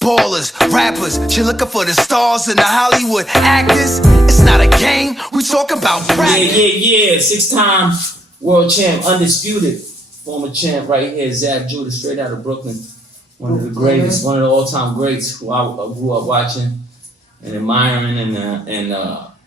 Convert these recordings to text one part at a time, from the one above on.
ballers, rappers. She looking for the stars and the Hollywood actors. It's not a game, we talking about practice. Yeah. 6-time world champ, undisputed former champ right here, Zab Judah, straight out of Brooklyn. One of the greatest, one of the all-time greats who I grew up watching and admiring, and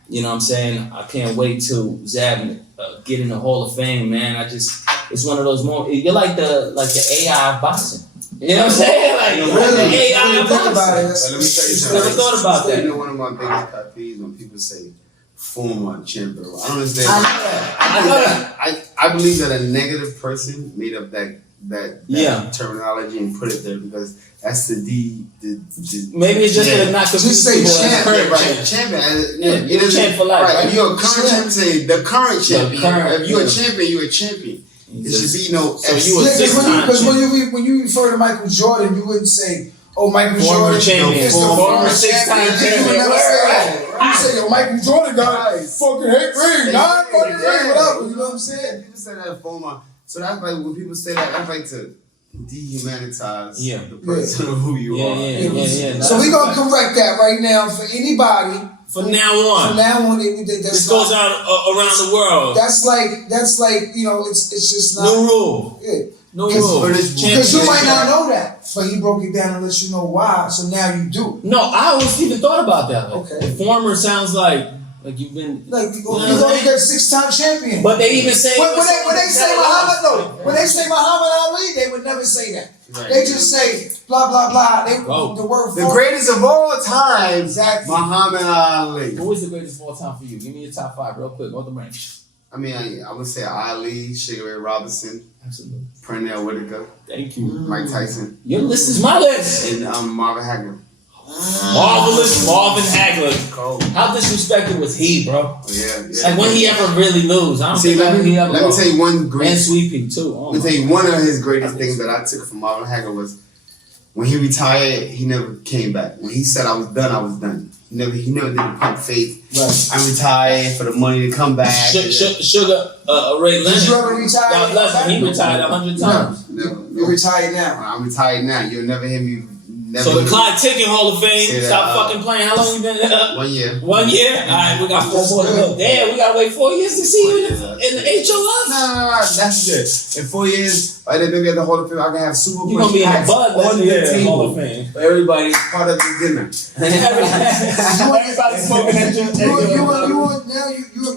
you know what I'm saying? I can't wait till Zab get in the Hall of Fame, man. It's one of those moments. You're like the AI of boxing. You know what I'm saying? Like the AI of boxing. About it. Let me tell you something. Never thought about that. You know, one of my biggest pet peeves when people say former champion. I don't understand. I believe that a negative person made up that terminology and put it there because that's the maybe it's just not just say champion, right? Champion. You're a champ for life. Right. If you're a current champion, say the current champion. If you're a champion, you're a champion. It should be because when you refer to Michael Jordan, you wouldn't say, "Oh, Michael Jordan, champion, former 6-time champion." You would never say that. You say, "Yo, Michael Jordan got fucking hate ring, 9 fucking ring, whatever." You know what I'm saying? People say that former. So that's like when people say that, that's like to dehumanize the person of who you are. Yeah. So we're gonna correct that right now for anybody. From now on, this goes out around the world. That's like you know, it's just not no rule. No rule. Because you might not know that, but he broke it down and let you know why. So now you do. No, I always even thought about that. Okay. Former sounds like you've been you only got 6-time champion. But they even say when they say Muhammad Ali, they would never say that. Right. They just say blah blah blah. The greatest of all time, exactly. Muhammad Ali. Who is the greatest of all time for you? Give me your top 5 real quick. What the rank? I mean, I would say Ali, Sugar Ray Robinson, absolutely, Pernell Whitaker. Thank you, Mike Tyson. Your list is my list. And Marvin Hagler. Marvelous Marvin Hagler. How disrespected was he, bro? Yeah. Like when he ever really lose? I don't think let me tell you one great. And Sweet Pea too. Let me tell you one of his greatest things that I took from Marvin Hagler was when he retired, he never came back. When he said I was done, I was done. He never did the pump fake. Right. I'm retired for the money to come back. Sugar Ray Leonard. Did you ever retire? God bless him. He retired 100 times. Never. You're retired now. I'm retired now. You'll never hear me. So the Clyde Ticket Hall of Fame, stop fucking playing. How long you been? 1 year. 1 year? Alright, we got 4 more to go. Damn, we gotta wait 4 years to see you in the HOF? No, that's good. In 4 years, maybe at the Hall of Fame, I can have Super Bowl. You're gonna be in the bud on the Hall of Fame. Everybody's part of the dinner. Everybody's smoking at your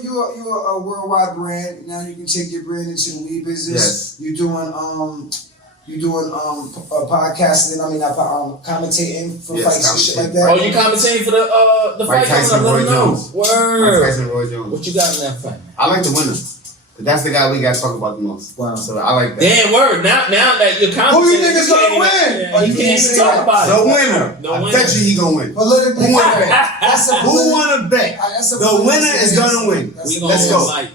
You're a worldwide brand. Now you can take your brand into the weed business. Yes. You're doing podcasting. Commentating for fights and shit like that. Oh, you commentating for the fight? Tyson, Roy Jones. Word. Mike Tyson, Roy Jones. What you got in that fight? I like the winner. But that's the guy we got to talk about the most. Wow. So I like that. Damn, word. Now that you're commentating, who you think is gonna win? You can't even talk about it. The winner. I bet you he gonna win. Politically correct. Who wanna bet? The winner is gonna win. Let's go. I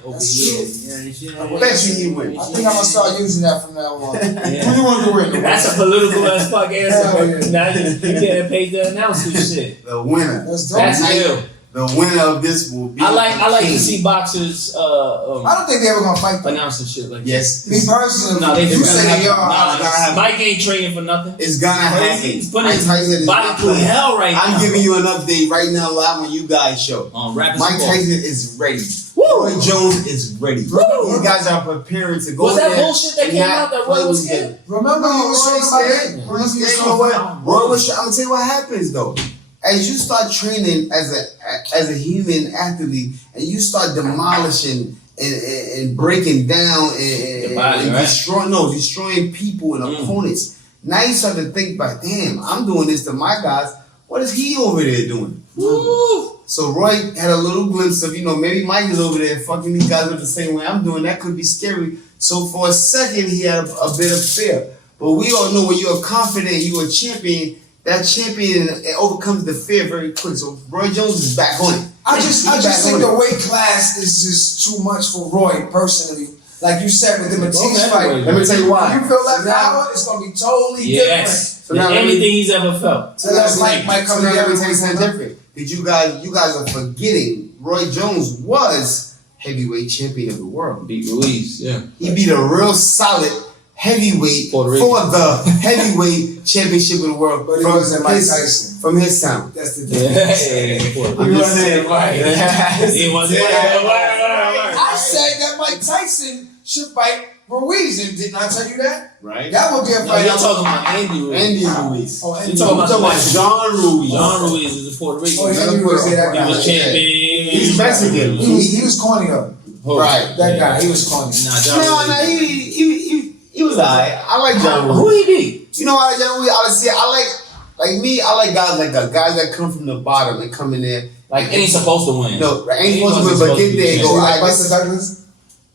bet you he win. I think I'm gonna start using that from now on. Who you want to win? That's a political as fuck answer. Now you can't pay the announcement shit. The winner. That's real. The winner of this will be. I like to see boxers. I don't think they ever gonna fight. Announcing shit like yes. Me personally, no, they you say they are. Mike ain't training for nothing. It's gonna happen. He's putting his body through hell right now. I'm giving you an update right now live on you guys show. Mike Tyson is ready. Roy Jones is ready. These guys are preparing to go. Was that bullshit that came out that Roy was scared? Remember you were saying about that? Roy was. I'm gonna tell you what happens though. As you start training as a human athlete, and you start demolishing and breaking down and destroying people and opponents, now you start to think about, damn, I'm doing this to my guys. What is he over there doing? So Roy had a little glimpse of, maybe Mike is over there fucking these guys up the same way I'm doing. That could be scary. So for a second, he had a bit of fear. But we all know when you're confident, you're a champion. That champion overcomes the fear very quick. So Roy Jones is back on it. I just think the weight class is just too much for Roy personally. Like you said with the Matisse fight. Let me tell you why. You feel that power? It's gonna be totally different. So now anything he's ever felt. So that's like Mike coming together. Something different. Did you guys are forgetting Roy Jones was heavyweight champion of the world. Beat Ruiz, yeah. He beat a real solid heavyweight for the heavyweight championship of the world. But he wasn't Mike Tyson. From his town. That's the difference. I'm just saying, right. He wasn't. I said that Mike Tyson should fight Ruiz, and didn't I tell you that? Right. That would be a fight. You're talking about Andy Ruiz. Andy Ruiz. Oh, You're talking about John Ruiz. John Ruiz is a Puerto Rican. Oh, Andy Ruiz, that guy. He was champion. He's Mexican. He was corny though. Right. That guy, he was corny. Nah, John Ruiz. He was alright. I like John Ruiz. Who he be? You know what John Ruiz? I like guys guys that come from the bottom and come in there. Like ain't supposed to win. No, ain't supposed to win, but get there and go. Like Buster Douglas?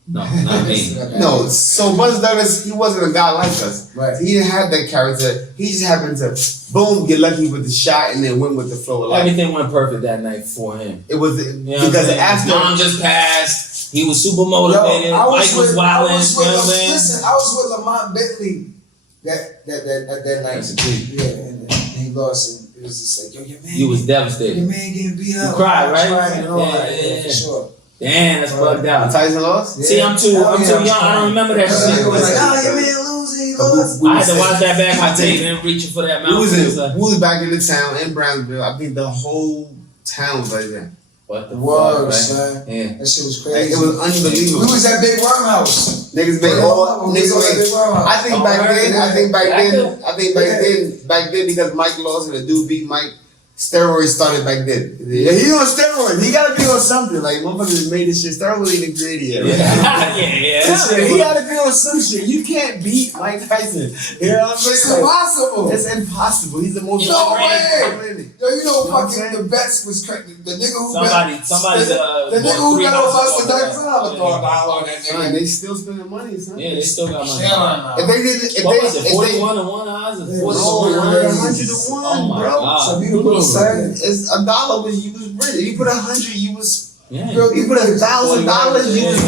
No, not me. No, so Buster Douglas, he wasn't a guy like us. Right. He didn't have that character. He just happened to boom, get lucky with the shot and then win with the flow of life. Everything went perfect that night for him. It was Because after Mom just passed. He was super motivated. Mike was wilding. Listen, I was with Lamont Bentley that night. That's a treat. Yeah, and he lost, and it was just like, yo, your man. You was devastated. Your man getting beat up. You cried, right? Yeah, for sure. Damn, that's bugged out. Tyson lost? Yeah. See, I'm too young. I don't remember that shit. It was like, oh, your man losing, he lost. I had to watch that back my tape and reaching for that mountain. We was back in the town in Brownsville. I think the whole town was like that. What the Word, fuck, son. Yeah. That shit was crazy. It was unbelievable. We was at Big Wormhouse. Niggas made I think back then because Mike lost and the dude beat Mike, steroids started back then. Yeah, he on steroids. He gotta be on something. Like motherfuckers made this shit. Steroids ain't great yet. He gotta be on some shit. You can't beat Mike Tyson. You know what I'm saying? It's impossible. It's impossible. He's the most no way. Yo, you know fucking the bets was crazy. The nigga who the nigga who bet on Buster Douglas, I would throw $1 on that nigga. They still spending money, son. Yeah, they still got money. If they did, what was it? 41 to 1 odds? 40 to 1 100 to 1, oh my bro. God. So you put it's $1 was you was rich. If you put 100, you was. Yeah. Bro, you put $1,000, you was.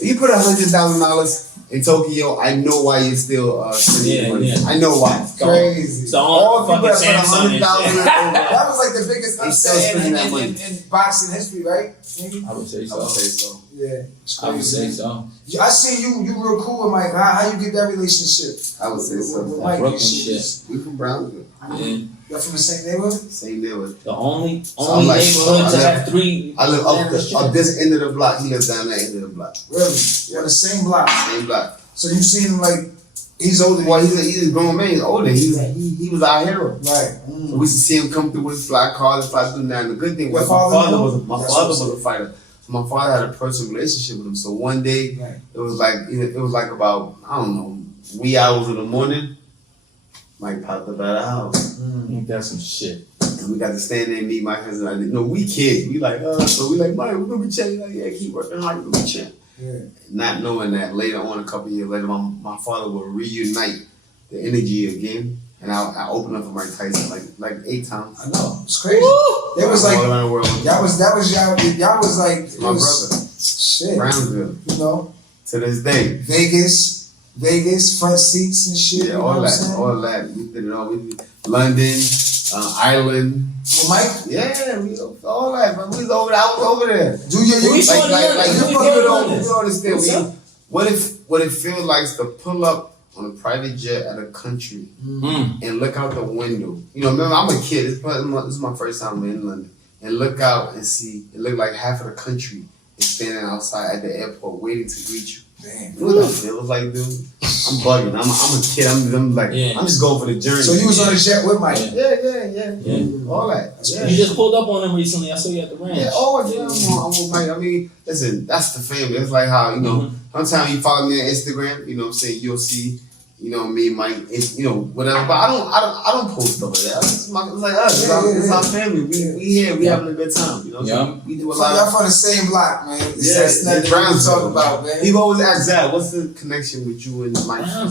If you put $100,000 in Tokyo, I know why you're still spending money. Yeah. I know why. Crazy. So all people that put Samsung $100,000 that was like the biggest upset spending that money. in boxing history, right? I would say so. Yeah, it's crazy. I would say so. I see you real cool with Mike. How you get that relationship? I would say so. With Mike, Brooklyn shit. We from Brownsville. Yeah. Y'all from the same neighborhood? Same neighborhood. The only I'm like, neighborhood to have 3. I live up this end of the block. He lives down that end of the block. Really? You're on the same block. Same block. So you seen him like he's older. Well, he's a grown man. He's older. He was our hero. Right. So we used to see him come through with his fly cars and fly through. Now the good thing was my father was a fighter. So my father had a personal relationship with him. So one day it was like about I don't know wee hours in the morning. Mike popped up at our house. Ain't that some shit? And we got to stand there and meet my cousin. I didn't know we kids. We like so we like Mike. We're gonna be champ. Like yeah, keep working hard. We're gonna be champ. Yeah. Not knowing that later on, a couple years later, my father would reunite the energy again, and I opened up for Mike Tyson like 8 times. I know it's crazy. It was like around the world. Y'all was like My brother. Shit. Brownsville. You know, To this day. Vegas, front seats and shit. Yeah, all that. We did it all. We did London, Ireland. Well, Mike? Yeah, all that. But we was over. I was over there. Do you people don't understand. What it feels like to pull up on a private jet at a country and look out the window. You know, remember I'm a kid. This is my first time in London, and look out and see it looked like half of the country is standing outside at the airport waiting to greet you. Damn. You know what that feels like, dude? I'm bugging. I'm a kid. I'm just going for the journey. So you was on a jet with Mike? Yeah. All that. Yeah. You just pulled up on him recently. I saw you at the ranch. Yeah, I'm with Mike. I mean, listen, that's the family. It's like how, sometimes you follow me on Instagram, you know what I'm saying, you'll see, me and Mike, whatever. But I don't post stuff like that. It's like us. It's our family. We here. We having a good time. You know what I'm saying? We do a lot. Y'all from the same block, man. That's nothing to talk about, man. People always ask Zab, what's the connection with you and Mike? I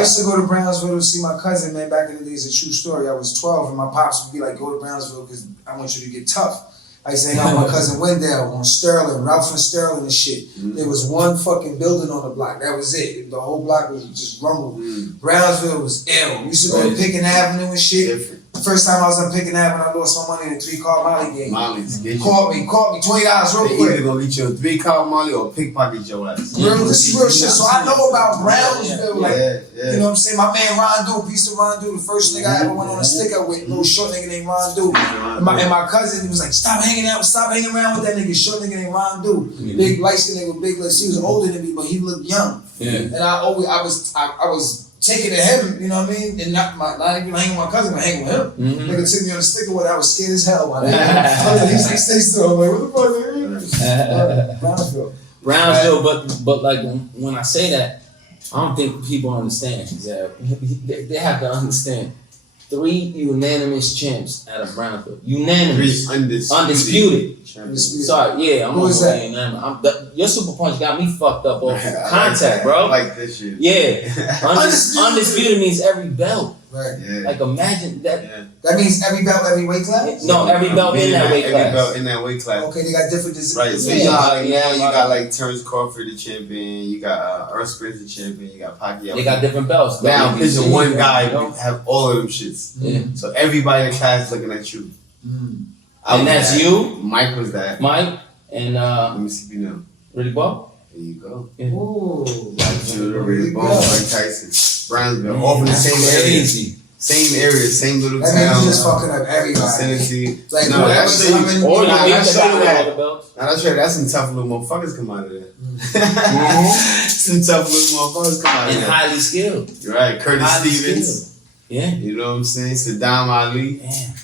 used to go to Brownsville to see my cousin, man, back in the days. A true story. I was 12, and my pops would be like, go to Brownsville because I want you to get tough. I used to hang out with my cousin Wendell on Sterling, Ralph from Sterling and shit. There was one fucking building on the block. That was it. The whole block was just rumbled. Brownsville was ill. We used to go to Pickens Avenue and shit. The first time I was up picking that when I lost my money in a 3-car Molly game. Molly's get you. Caught me, $20 real They quick. either gonna get you a 3-car Molly or pickpocket your ass. This is real shit. So I know about Brownsville. Like, yeah. you know what I'm saying? My man Ron Dude, peace to Ron Dude, the first nigga I ever went on a sticker with, little short nigga named Ron Dude. And my cousin, he was like, stop hanging around with that nigga, short nigga named Ron Dude. Big light skinned nigga with big lips. He was older than me, but he looked young. Yeah. And I was taking to him, you know what I mean? And not even hanging with my cousin, but hanging with him. Nigga took me on the sticker with it. I was scared as hell. My nigga. He's like, stay still. I'm like, what the fuck, nigga? Brownsville, but like when I say that, I don't think people understand. They have to understand. 3 unanimous champs out of Brownsville. Unanimous. 3 undisputed. Sorry, yeah, I'm Who is that? Your super punch got me fucked up off contact, bro. Like this shit. Yeah. Undisputed means every belt. Right. Yeah. Like imagine that. Yeah. That means every belt, every weight class? No, every belt in that weight class. Every belt in that weight class. Okay, they got different designs. Right, so you got like Terrence Crawford the champion, you got Earl Spence the champion, you got Pacquiao. They got different belts. Now picture one guy you know? have all of them shits. Yeah. So everybody in the class looking at you. And that's you? Mike was that. Mike and Let me see if you know. Really Bob? There you go. Ooh. Zab Judah, Really Bone, Mike Tyson, Brownsville, all from the same area. Crazy. Same area, same little That town. means you just fucking up everybody. Vicinity. Like, No, whatever that's coming- Or you Nah, beat that's the guy with that. all the belts. Now that's right, that's some tough little motherfuckers come out of there. Some tough little motherfuckers come out of And there. highly skilled. You're right, Curtis Highly Stevens. skilled. Yeah. You know what I'm saying? Saddam Ali. Damn.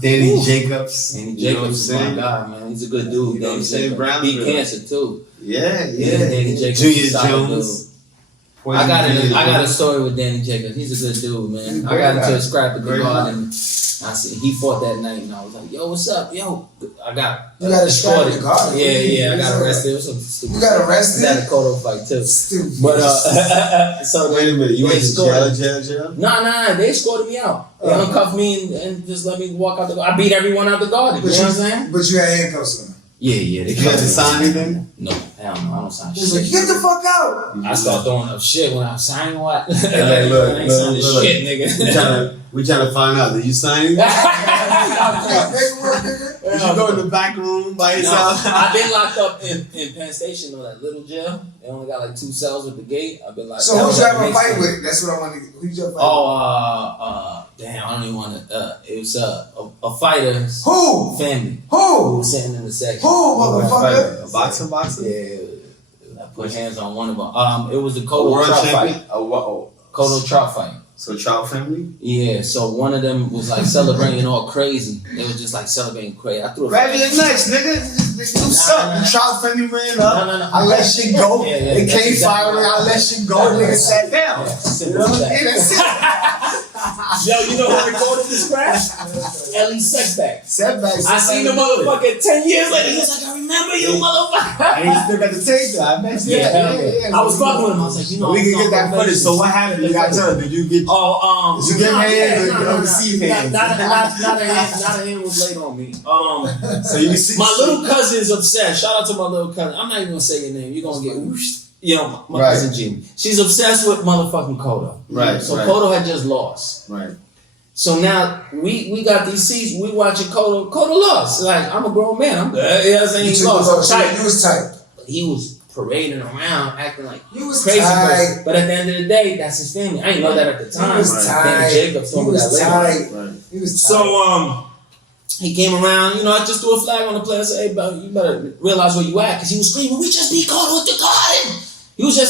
Danny Ooh. Jacobs. Danny You know what I'm Jacobs is my saying? guy, man. He's a good dude. You know what I'm Danny saying? Jacobs. Brownsville. Beat cancer too. Yeah. Danny Jacobs Junior is a solid Jones. I got a story with Danny Jacobs. He's a good dude, man. I got into a scrap at the garden. I see he fought that night, and I was like, "Yo, what's up, yo?" I got You got a scrap at the escorted. garden? Yeah, I got arrested. It was some stupid. You got arrested? I had a Kodo fight too. Stupid. But so Wait a minute, you they went to escorted- jail? Nah, they escorted me out. They uncuffed me and just let me walk out the garden. I beat everyone out the garden. You know what I'm saying? But you had handcuffs on. Yeah. They You had to sign anything? No, hell no, I don't sign He's like, shit. get the fuck out. I start throwing up shit when I'm signing what? Hey, look, I ain't signing look. shit, nigga. We trying to find out. Did you sign anything? Paperwork, nigga. Did you go in the back room by No, yourself? I've been locked up in Penn Station, or that little jail. They only got like 2 cells with the gate. I've been like. So who'd you ever fight with? That's what I want to get. Who'd you ever fight Damn, I don't even want to. It was a fighter's with? Who? family who Who? was sitting in the section. Who, motherfucker? A boxer? Yeah, I put hands on one of them. It was the A Kodo world trout champion? fight. Oh. Kodo trout fight. So Trout family? Yeah, so one of them was like celebrating all crazy. They was just like celebrating crazy. I threw a Grab your nuts, nigga. What's up? The Trout family ran up. No. I let shit go. Yeah, It came that's exactly firing. I let shit go. Nigga sat down. Yeah, You simple know? as that. Yeah, that's it. Yo, you know who recorded this crash? Ellie Setback. Setbacks. I seen the motherfucker 10 years later. He was like, I remember you, motherfucker. And he still got the tape there. I bet you. Yeah. I was fucking with him. I was like, you know, We I'm can get on that footage. So probation. what happened? You got to tell us. Did you get? Oh, Did you give hands or you don't receive hands? Not a hand was laid on me. So you see. My little cousin's obsessed. Shout out to my little cousin. I'm not even gonna say your name. You're gonna get whooshed. You know, my Right. cousin Jimmy. She's obsessed with motherfucking Kodo. Right. So right. Kodo had just lost. Right. So now we got these seats. We watching Kodo. Kodo lost. Like I'm a grown man. I'm good. You know what I'm saying? He lost. Tight. You was tight. He was parading around, acting like You was crazy tight. person. But at the end of the day, that's his family. I didn't know that at the time. He was Right. Danny tight. Jacobs He told me that was later. tight. Right. He was tight. So he came around, you know, I just threw a flag on the play. I said, hey, bro, you better realize where you at. Because he was screaming, we just beat Kodo with the garden. He was Let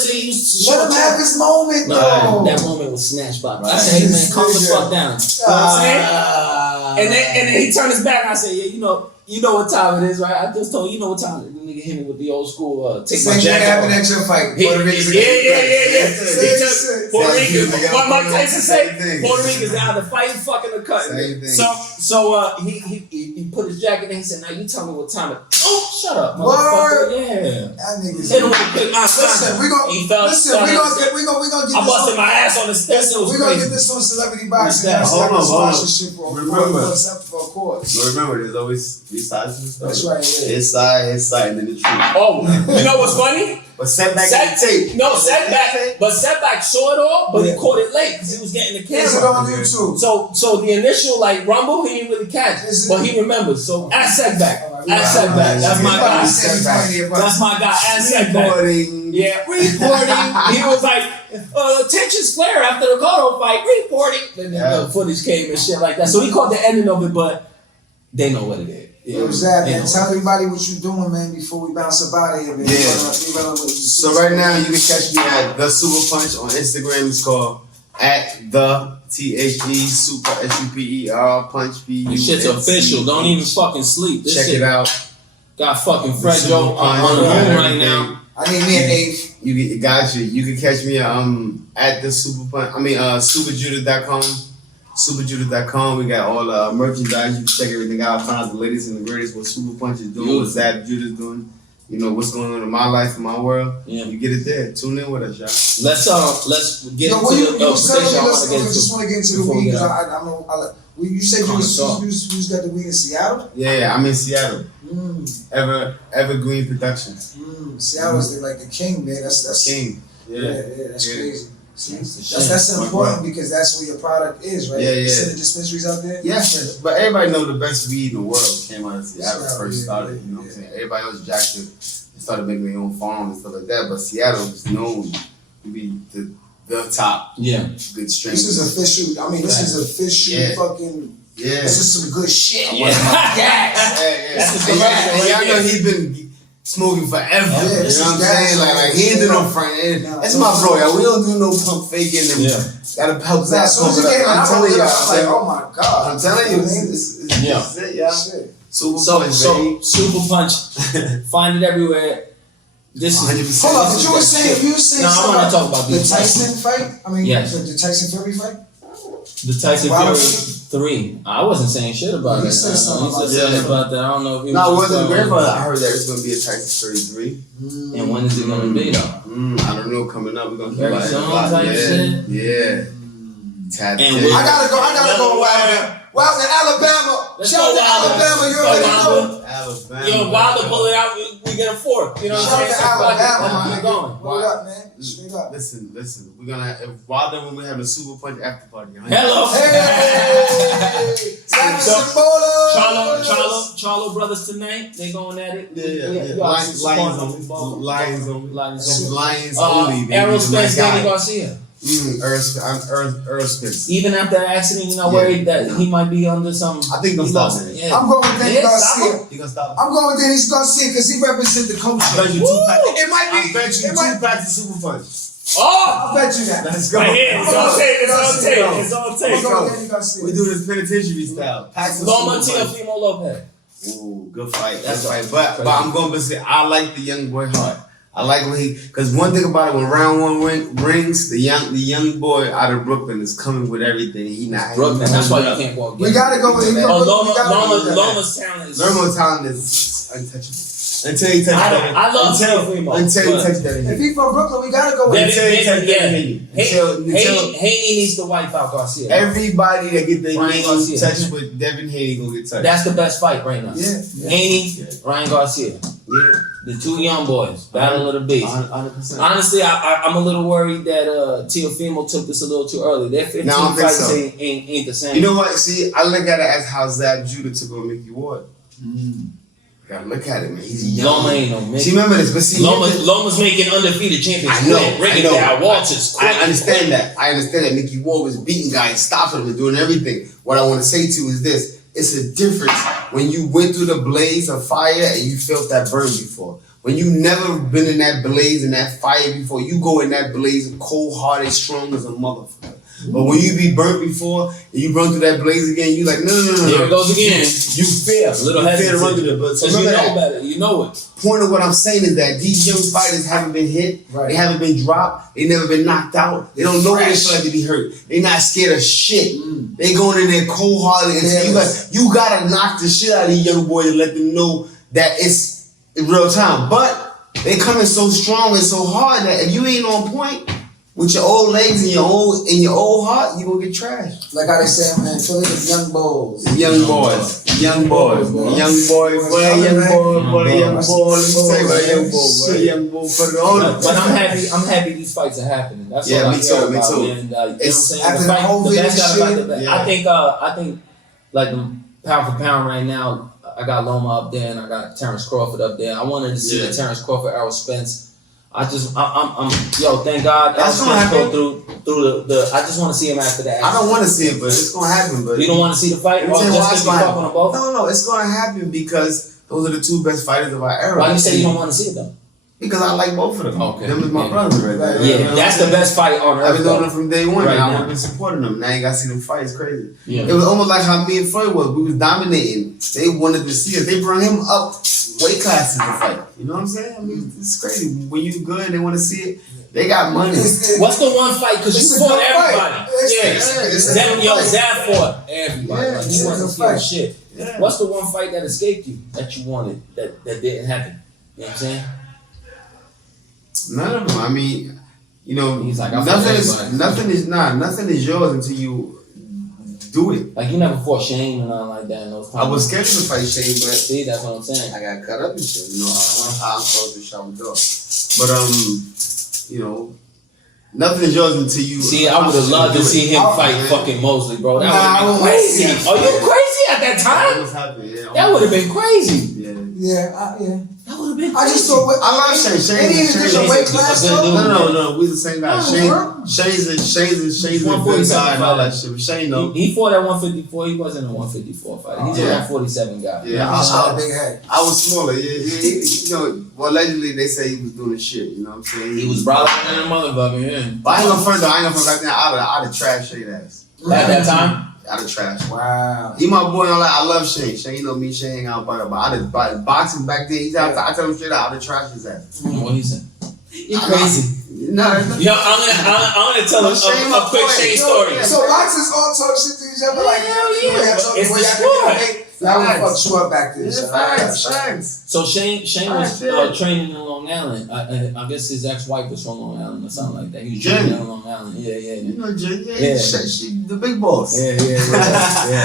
him have his moment, though. that moment was snatched by me. I said, hey, man, calm the fuck down. You know what I'm saying? And then he turned his back and I said, yeah, you know what time it is, right? I just told you know what time it is. The nigga hit me with the old school, take my Same thing jacket happened off. at your fight. Yeah. He took Same Puerto thing. Rican. What Mike Tyson Same say? thing. Puerto Ricans are either fighting, fucking, or cutting. Same thing. So he put his jacket in. He said, "Now you tell me what time it." Oh, shut up, Word. motherfucker! Yeah. That nigga's. Hit him with a quick. Listen, we He felt. gonna get I this busted on. my ass on the steps. It was We're gonna crazy. get this on Celebrity Boxing. Hold on, hold on. Sponsorship for Remember. for course. But remember, there's always 3 sides to the story. That's right. Yeah. His side, and then the truth. Oh, you know what's funny? But setback tape. No, setback. But setback saw it all, but he caught it late because he was getting the Is it camera. on YouTube? So the initial like rumble, he didn't really catch, but he remembers. So ask setback. Ask setback. That's my guy. That's my guy. Ask setback. Yeah, reporting. He was like, tensions flare after the Cotto fight. Reporting. Then the footage came and shit like that. So he caught the ending of it, but they know what it is. Yo, Zab, man, tell everybody what you doing, man, before we bounce up out of here, man. Yeah. So right now, you can catch me at The Super Punch on Instagram. It's called at the THE Super SUPER Punch P. This shit's official. Don't even fucking sleep. This Check shit it out. got fucking Fredro on the moon right now. I need me an eighth. You got you. You can catch me at the Super Punch. superjudah.com. Superjudah.com. We got all the merchandise. You can check everything out. Find out the latest and the greatest. What Super Punch is doing. What Zab Judah is doing. You know what's going on in my life, in my world. Yeah. You get it there. Tune in with us, y'all. Let's get into the conversation. I just want to get into the weed because I know. You said you just got the weed in Seattle. Yeah, I'm in Seattle. Evergreen Productions. Seattle's like the king, man. That's king. Yeah, that's crazy. That's important because that's where your product is, right? You see the dispensaries out there? Yes, but everybody know the best weed in the world came out of Seattle first started. You know what I'm saying? Everybody else jacked it and started making their own farms and stuff like that. But Seattle is known to be the top. Yeah, good strain. This is official. I mean, this is official fucking. Yeah, this is some good shit. Yeah, I know he's been smoking forever. You know what I'm saying? Like he ain't do no front. That's my bro, y'all. We don't do no pump faking and gotta help that. I'm telling you, like, oh my god. I'm telling you, this is it, y'all. Super Punch. Find it everywhere. This is 100%. Hold on, but you were saying no, I want to talk about the Tyson fight. I mean, the Tyson Fury fight. The Tyson Fury 3. I wasn't saying shit about it. He said something about that. I don't know if he was. No, it wasn't grandfather. I heard that it's gonna be a Tyson Fury 3. And when is it gonna be though? I don't know. Coming up, we're gonna very soon type shit. Yeah. I gotta go. Wow, in Alabama. Shout out to Alabama. You already know. Alabama. Yo, Wilder pull it out, we get a fourth. You know what I'm saying? Shout out to Alabama. Keep going. What up, man? Straight up. Listen. We're gonna Wilder when we have a Super Punch after party. Hello. Hey. Charlo brothers tonight. They going at it. Yeah. Lions only. Aerospace Danny Garcia. Earl Spence. Even after the accident, you're not worried that he might be under some. I think he's gonna stop it. Yeah. I'm going with Danny Garcia. He gonna stop it. I'm going with Danny Garcia because he represents the culture. I bet you 2 packs. It might be. I bet you 2 packs of Super Punch. Oh! I bet you that. Let's go. Right here. It's on tape. We do this penitentiary style. Loma Teofimo Lopez. Ooh, good fight. That's right. But I'm going to say I like the young boy hard. I like when because one thing about it, when round 1 rings, the young boy out of Brooklyn is coming with everything. He not Brooklyn. That's why you can't walk. We gotta go with Loma's talent is untouchable. Until he touches that. I love Teofimo. Until he touches that. If he's from Brooklyn, we gotta go with until he touches that. Haney needs to wipe out Garcia. Everybody that get their name touched with Devin Haney gonna get touched. That's the best fight right now. Yeah. Haney, Ryan Garcia. Yeah. The 2 young boys, battle of the beast. 100%. Honestly, I'm a little worried that Teofimo took this a little too early. Their 15 fights ain't the same. You know what? See, I look at it as how Zab Judah took on Mickey Ward. Gotta look at it, man. He's young. Loma ain't no Mickey. See, remember this, but see, Loma's making undefeated champions. I know. Walters. I understand that. Mickey Ward was beating guys, stopping them, and doing everything. What I want to say to you is this. It's a difference when you went through the blaze of fire and you felt that burn before. When you never been in that blaze and that fire before, you go in that blaze cold-hearted, strong as a motherfucker. But when you be burnt before and you run through that blaze again, you like, no. Here it goes again. You fear. Little you fear to run through the blaze. So you know better. You know it. Point of what I'm saying is that these young fighters haven't been hit. Right. They haven't been dropped. They never been knocked out. They don't know what it's like to be hurt. They not scared of shit. They going in there cold-hearted. And you gotta knock the shit out of these young boys and let them know that it's in real time. But they coming so strong and so hard that if you ain't on point with your old legs and your old heart, you gonna get trashed. Like how they say, man, Philly the young boys. The young boys. Young boy. Let me tell you young boy. Put it on. But I'm happy these fights are happening. That's all I care about, man. You know what I'm saying? After the whole the best gotta fight the shit. best. Yeah. I think like pound for pound right now, I got Loma up there and I got Terrence Crawford up there. I wanted to see the Terrence Crawford, Errol Spence. I'm thank God. That's gonna happen. Go through the. I just want to see him after that. I don't want to see it, but it's gonna happen. But you don't want to see the fight? No, it's gonna happen because those are the two best fighters of our era. Why you say you don't want to see it though? Because I like both of them. Okay. Them is my brothers right there. Yeah, that's the best fight on earth. I've been doing them from day one. Right and now. I've been supporting them. Now you gotta see them fight. It's crazy. Yeah. It was almost like how me and Floyd was. We was dominating. They wanted to see us. They brought him up weight classes to fight. You know what I'm saying? I mean, it's crazy. When you good and they want to see it, they got money. What's the one fight? Because you fought everybody. Zab fought everybody. Yeah, Like, you wasn't scared of shit. Yeah. What's the one fight that escaped you that you wanted that didn't happen? You know what I'm saying? None of them. I mean, you know, He's like, nothing is yours until you do it. Like you never fought Shane or nothing like that in those times. I was scared to fight Shane, but See, that's what I'm saying. I got cut up and shit. You know, I'm supposed to shut the door. But you know, nothing is yours until you. See, I would have loved to see him fight fucking Mosley, bro. That would have been crazy. Yeah. Are you crazy at that time? That would have been crazy. Yeah. That would have been crazy. I just thought. I love Shane. Any different weight class though? No, we the same guy. Shane's a good guy and all that shit. But Shane though. He fought at 154. He wasn't a 154 fighter. He's a 147 guy. Yeah, I a big head. I was smaller. You know, well, allegedly they say he was doing his shit. You know what I'm saying? He was Brotha From Another Motha, yeah. But I ain't gonna front though. I ain't gonna front back then. I'd have trashed Shane ass. At that time? I'd have trashed. Wow. He my boy. I love Shane. Shane, you know me. Shane hang out, but I'd have boxing back then. I tell him straight out. I'd have trashed his ass. What he said? You crazy. No. Yo, I'm gonna tell a quick Shane story. So boxers all talk shit to each other like, It's the sport. I would fuck you up back there. Facts. So Shane was training in Long Island. I guess his ex-wife was from Long Island or something like that. He was training in Long Island. Yeah. You know, she the big boss. Yeah.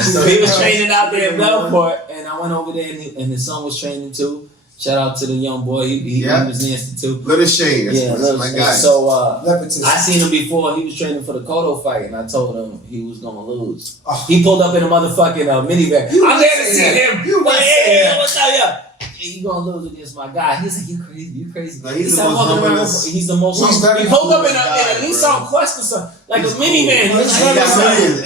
So he was training out there in Belport, and I went over there, and his son was training too. Shout out to the young boy. He was nasty too. Little Shane. That's my guy. So I seen him before. He was training for the Cotto fight, and I told him he was gonna lose. Oh. He pulled up in a motherfucking minivan. I'm there to see him. What's up, yeah? You gonna lose against my guy? He's like, you crazy. No, he's the most He pulled up in a Nissan Quest or something, like a minivan.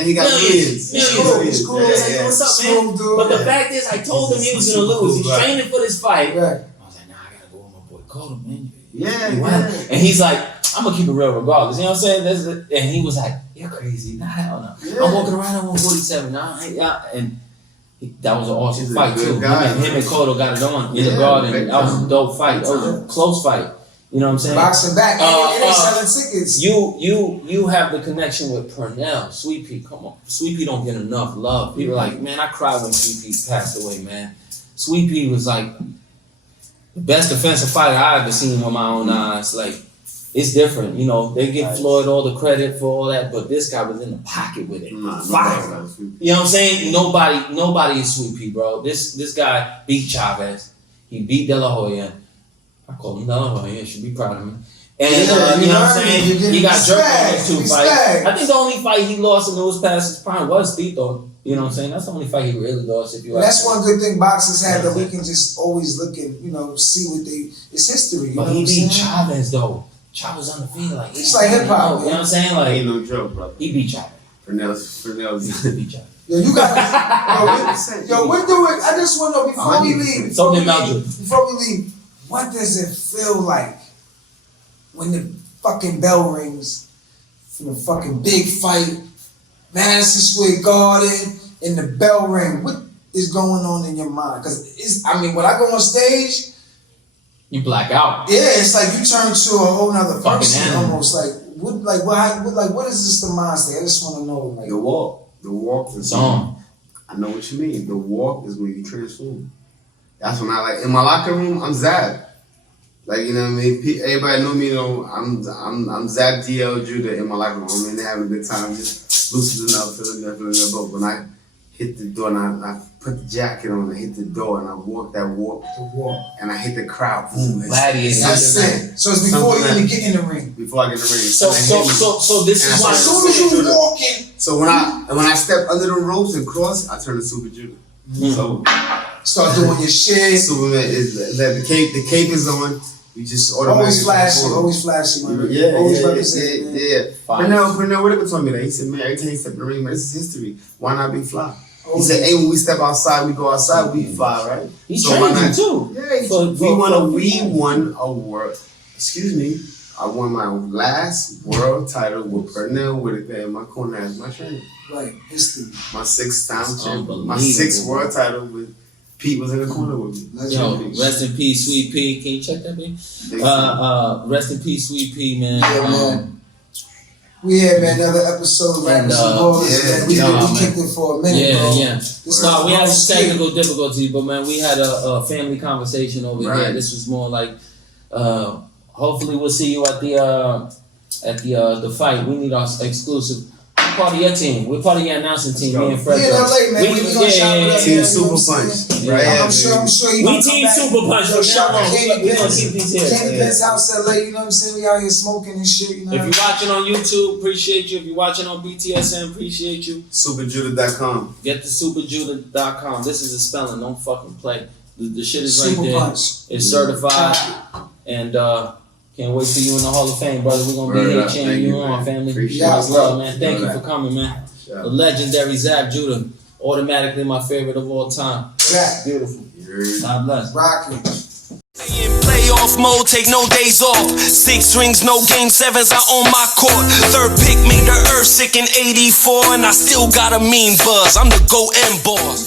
He got millions. He's cool. What's up, man? But the fact is, I told him he was gonna lose. He's training for this fight. I was like, nah, I gotta go with my boy Cotto, man. Yeah. And he's like, I'm gonna keep it real regardless. You know what I'm saying? And he was like, you're crazy. Nah, hell no. Yeah. I'm walking around at 147. And that was an awesome fight too. Him and Cotto got it on in the garden. That was a dope fight. That was a close fight. You know what I'm saying? Boxing back. And they selling tickets. You have the connection with Purnell. Sweet Pea, come on. Sweet Pea don't get enough love. People are like, man, I cried when Sweet Pea passed away, man. Sweet Pea was like the best defensive fighter I ever seen with my own eyes. Like, it's different, you know. They give Floyd all the credit for all that, but this guy was in the pocket with it. Fire. You know what I'm saying? Nobody is Sweet Pea, bro. This guy beat Chavez. He beat De La Hoya. I call him De La Hoya. You should be proud of me. And you know what I'm saying? He got jerked on those 2 fights. I think the only fight he lost in those past his prime was Tito. You know what I'm saying? That's the only fight he really lost. That's one good thing boxers have, that we can just always look and see what it's history. But he beat Chavez though. Chavez undefeated, like it's like hip hop. You know what I'm saying? Like ain't no joke, bro. He beat Chavez. Purnell's He beat Chavez. Yo, you got we're doing. I just want to know before we leave. What does it feel like when the fucking bell rings from the fucking big fight, Madison Square Garden, and the bell ring? What is going on in your mind? Because when I go on stage, you black out. Yeah, it's like you turn to a whole nother person almost. What is this the mind state? I just want to know. Like the walk is song. I know what you mean. The walk is when you transform. That's when I like in my locker room. I'm Zab. Like, you know what I mean? Everybody know me. I'm Zab Judah in my locker room. I mean, they having a good time, just loosening up, feeling good. But when I hit hit the door, and I put the jacket on, I hit the door, and I walk that walk, and I hit the crowd. Boom, Gladiator. That's it. So it's before you even get in the ring. Before I get in the ring. So this is why. As soon as you walking. So when I step under the ropes and cross, I turn to Super Judah. So start doing your shit. Superman is the cape is on. You just always flashy, man. Yeah, always yeah. But now, whatever told me that. He said, man, every time you step in the ring, man, this is history. Why not be fly? He said, hey, when we step outside, we go outside, we fly, right? He trained you too. Yeah, we won a world. Excuse me. I won my last world title with Pernell Whitaker in my corner as my trainer. Right, history. My 6th time champion. My 6th world title with Pete was in the corner with me. Yo, rest in peace, Sweet Pea. Can you check that, baby? Rest in peace, Sweet Pea, man. Yeah, man. We had, man, another episode of Rappers and Ballers, man. We kicked it for a minute, bro. Yeah. We had some technical difficulties, but, man, we had a family conversation over here. This was more like, hopefully we'll see you at the fight. We need our exclusive. We're part of your team. We're part of your announcing team. Me and Fredro. We in LA, man. We gonna shop it up. Team Super Punch. Right. I'm sure he we team Super Punch. We're gonna keep these here. Candy Penn's house, LA. You know what I'm saying? We out here smoking and shit. You know. If you're watching on YouTube, appreciate you. If you're watching on BTSM, appreciate you. SuperJudah.com. Get to SuperJudah.com. This is a spelling. Don't fucking play. The shit is right Super there. Punch. It's certified. And can't wait for you in the Hall of Fame, brother. We're gonna be here cheering you on, family. Much love, man. Thank you for coming, man. The legendary Zab Judah, automatically my favorite of all time. Beautiful. God bless. Rockin'. Playoff mode, take no days off. 6 rings, no game 7s, I own my court. 3rd pick made the earth sick in '84, and I still got a mean buzz. I'm the GOAT boss.